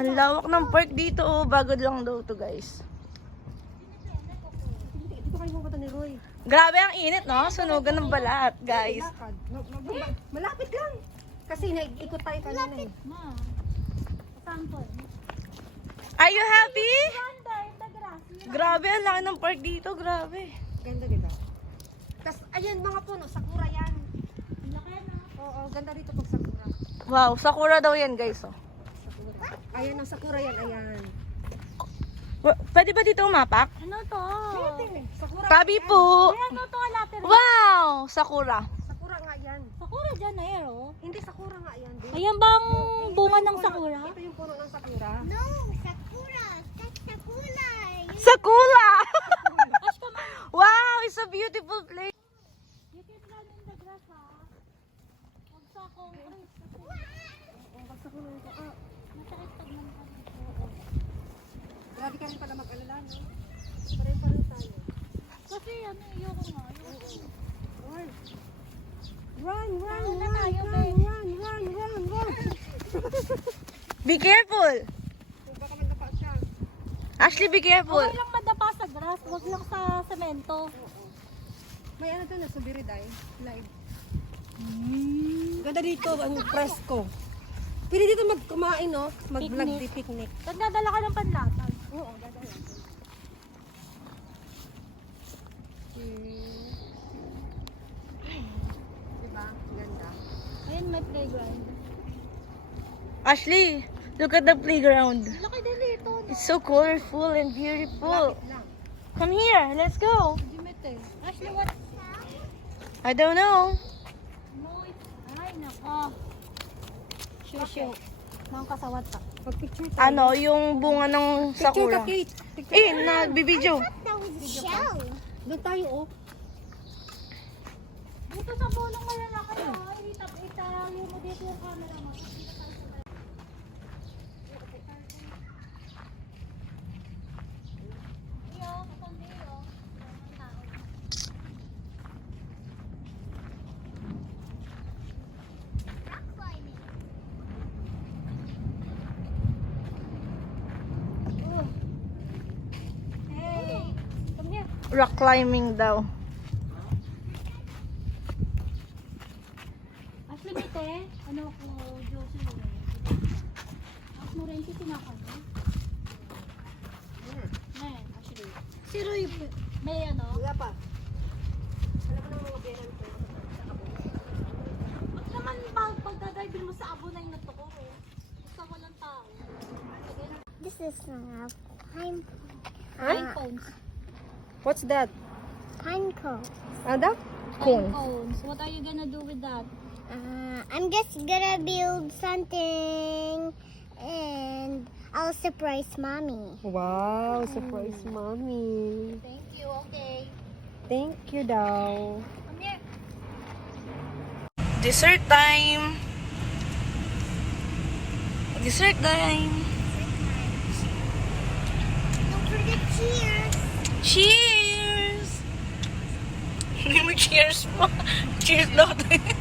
Ang lawak ng park dito, oh. Bagod lang daw to, guys. Dito kayo mga ni Roy. Grabe ang init, no? Sunugan ng balat, guys. Malapit lang. Kasi ikot tayo kanina eh. Ma, sample. Are you happy? Ganda, the grass. Grabe, ang laki ng park dito. Grabe. Ganda diba? Tapos ayan mga puno, sakura yan. Laki na. Oo, ganda dito pag sakura. Wow, sakura daw yan, guys, oh. Sakura. Ayan ang sakura yan, ayan. Pwede ba dito umapak? Ano to? Sakura. Tabi po. Ay, ano to, later? Wow, sakura. Sakura nga yan. Sakura dyan na eh, oh. Hindi sakura nga yan. Babe. Ayan bang bunga ng sakura? Ito yung puno ng sakura. No, Sakura. That's Sakura. Sakura! Ash, come on. Wow, it's a beautiful place. You can run in the grass, ha? Huwag sa concrete. Pag sakura ito. Ah, Masakit pag naman dito. grabe ka rin pala mag-alala, no? Pare-pare tayo. Kasi ano, ayoko nga. Ayoko. Run, run, Ano na run, tayo, run, babe? run, run, run, run. Be careful. Kung baka magdapa siya. Ashley, be careful. Okay lang madapa sa grass, huwag lang sa semento. May ano to na, subiridai. Live. Ganda dito, ang presko. Pwede dito magkumain, no? Mag-vlog di picnic. Nagdadala ka ng panlatag. Oo, dadala. Diba? Ganda. Ayun, may playground. Ashley, look at the playground. Laki din dito. It's so colorful and beautiful. Come here, let's go. Dimit eh. Ashley, what? I don't know. No, it's... Ay, nako. Shushu. Mga kasawat pa. Pag-picture tayo. Ano, yung bunga ng Picture ka, sakura. Kate. Picture. Eh, nagbibideo. That was a shell. Doon tayo, oh. Dito sa bulong malalaki, oh. Itayo mo dito yung camera mo. Iyo, kakundi, oh. Ang tao. Rock climbing. Hey, come here. Rock climbing daw. Ashley, mite. Ano ko, Josie? Ako mo rin si sinakal mo. Ayan, Ashley. Si Roy, may ano? Wala pa. Alam mo naman mga biyanan ko. Ba't naman pagdadrive mo sa abo na yung natuko? Basta walang tao. Sige. This is pine Phones. What's that? pine cone. Ada? Cones. Phones. What are you gonna do with that? I'm just gonna build something, and I'll surprise mommy. Wow, surprise mommy. Thank you, okay. Thank you daw. Come here. Dessert time. Dessert time. Don't forget cheers. Cheers! Hindi mo cheers pa. Cheers daw tayo.